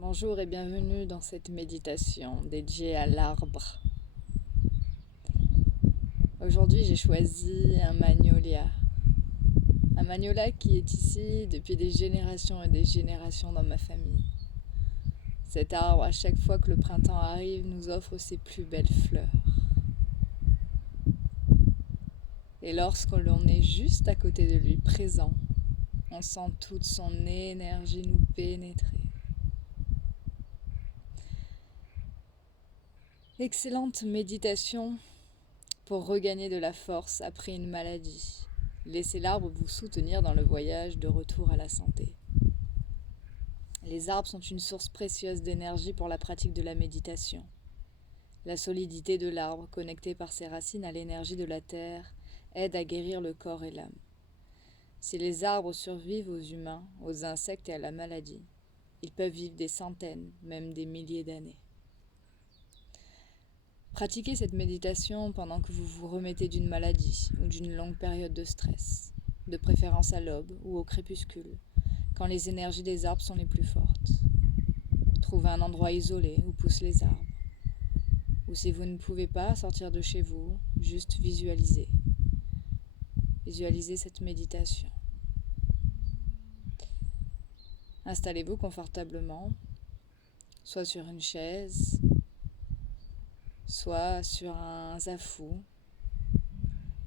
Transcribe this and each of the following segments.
Bonjour et bienvenue dans cette méditation dédiée à l'arbre. Aujourd'hui, j'ai choisi un magnolia. Un magnolia qui est ici depuis des générations et des générations dans ma famille. Cet arbre, à chaque fois que le printemps arrive, nous offre ses plus belles fleurs. Et lorsque l'on est juste à côté de lui, présent, on sent toute son énergie nous pénétrer. Excellente méditation pour regagner de la force après une maladie. Laissez l'arbre vous soutenir dans le voyage de retour à la santé. Les arbres sont une source précieuse d'énergie pour la pratique de la méditation. La solidité de l'arbre, connecté par ses racines à l'énergie de la terre, aide à guérir le corps et l'âme. Si les arbres survivent aux humains, aux insectes et à la maladie, ils peuvent vivre des centaines, même des milliers d'années. Pratiquez cette méditation pendant que vous vous remettez d'une maladie ou d'une longue période de stress, de préférence à l'aube ou au crépuscule, quand les énergies des arbres sont les plus fortes. Trouvez un endroit isolé où poussent les arbres. Ou si vous ne pouvez pas sortir de chez vous, juste visualisez. Visualisez cette méditation. Installez-vous confortablement, soit sur une chaise, soit sur un zafou,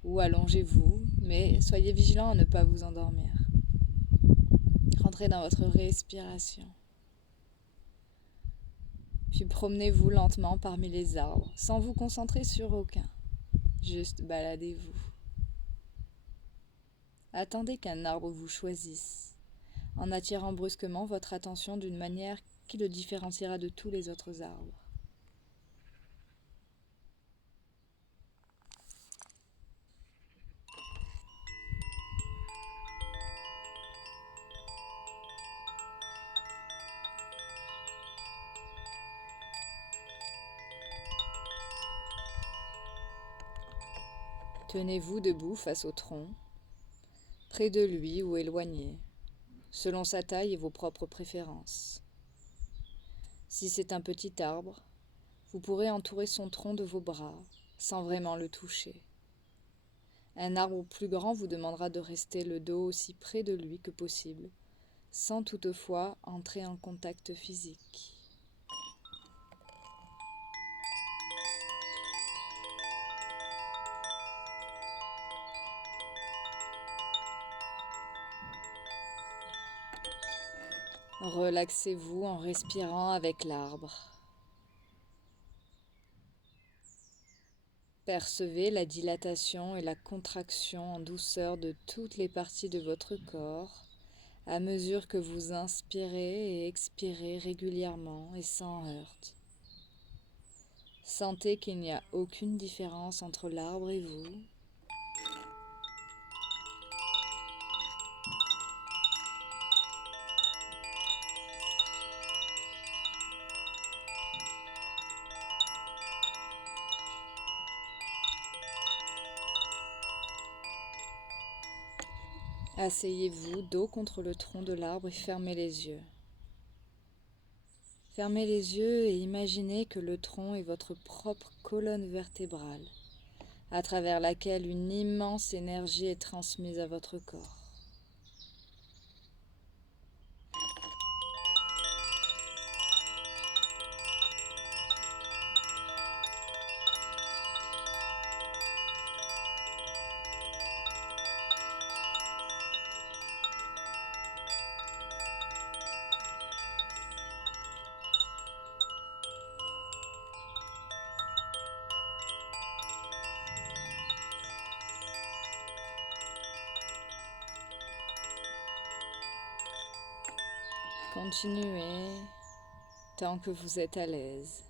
ou allongez-vous, mais soyez vigilant à ne pas vous endormir. Rentrez dans votre respiration. Puis promenez-vous lentement parmi les arbres, sans vous concentrer sur aucun. Juste baladez-vous. Attendez qu'un arbre vous choisisse, en attirant brusquement votre attention d'une manière qui le différenciera de tous les autres arbres. Tenez-vous debout face au tronc, près de lui ou éloigné, selon sa taille et vos propres préférences. Si c'est un petit arbre, vous pourrez entourer son tronc de vos bras, sans vraiment le toucher. Un arbre plus grand vous demandera de rester le dos aussi près de lui que possible, sans toutefois entrer en contact physique. Relaxez-vous en respirant avec l'arbre. Percevez la dilatation et la contraction en douceur de toutes les parties de votre corps à mesure que vous inspirez et expirez régulièrement et sans heurte. Sentez qu'il n'y a aucune différence entre l'arbre et vous. Asseyez-vous dos contre le tronc de l'arbre et fermez les yeux. Fermez les yeux et imaginez que le tronc est votre propre colonne vertébrale, à travers laquelle une immense énergie est transmise à votre corps. Continuez tant que vous êtes à l'aise.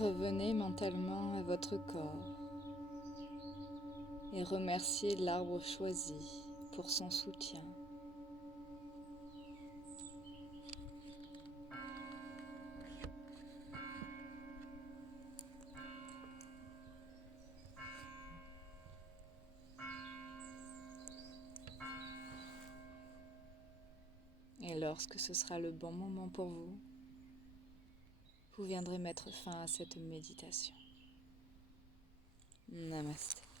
Revenez mentalement à votre corps et remerciez l'arbre choisi pour son soutien. Et lorsque ce sera le bon moment pour vous, vous viendrez mettre fin à cette méditation. Namasté.